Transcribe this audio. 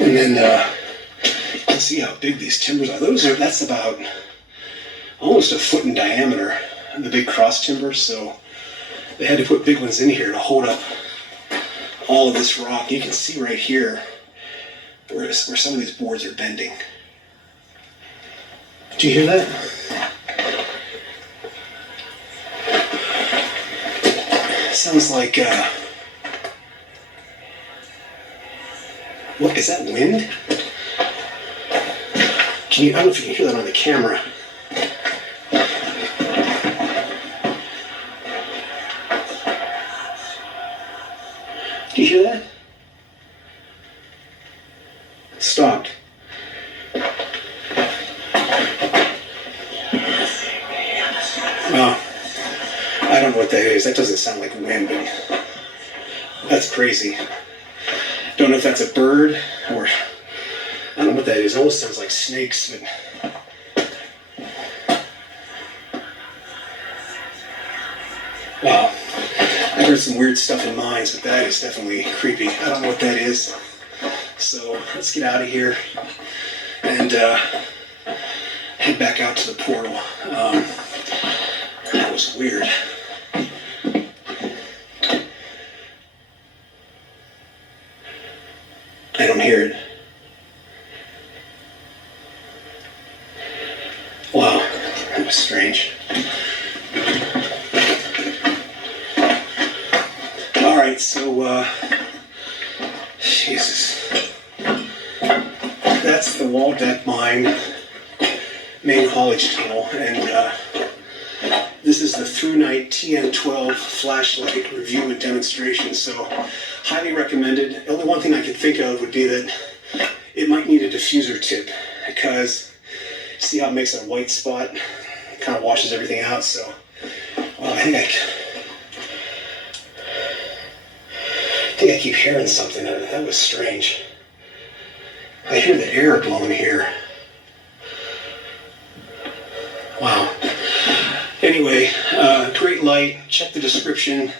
And then you can see how big these timbers are. That's about almost a foot in diameter, the big cross timbers. So they had to put big ones in here to hold up all of this rock. You can see right here where some of these boards are bending. Do you hear that? Sounds like, what, is that wind? I don't know if you can hear that on the camera. Do you hear that? It stopped. Well, I don't know what that is. That doesn't sound like wind, but that's crazy. Don't know if that's a bird or I don't know what that is. It almost sounds like snakes, but wow. I heard some weird stuff in mines, but that is definitely creepy. I don't know what that is. So let's get out of here and head back out to the portal. That was weird. I don't hear it. Wow, that was strange. All right, so Jesus, that's the Waldeck mine main haulage tunnel, and this is the through night TN12 flashlight review and demonstration. So highly recommended. The only one thing I could think of would be that it might need a diffuser tip, because see how it makes a white spot? It kind of washes everything out. So well, I think I keep hearing something. That was strange. I hear the air blowing here. Wow. Anyway, great light. Check the description.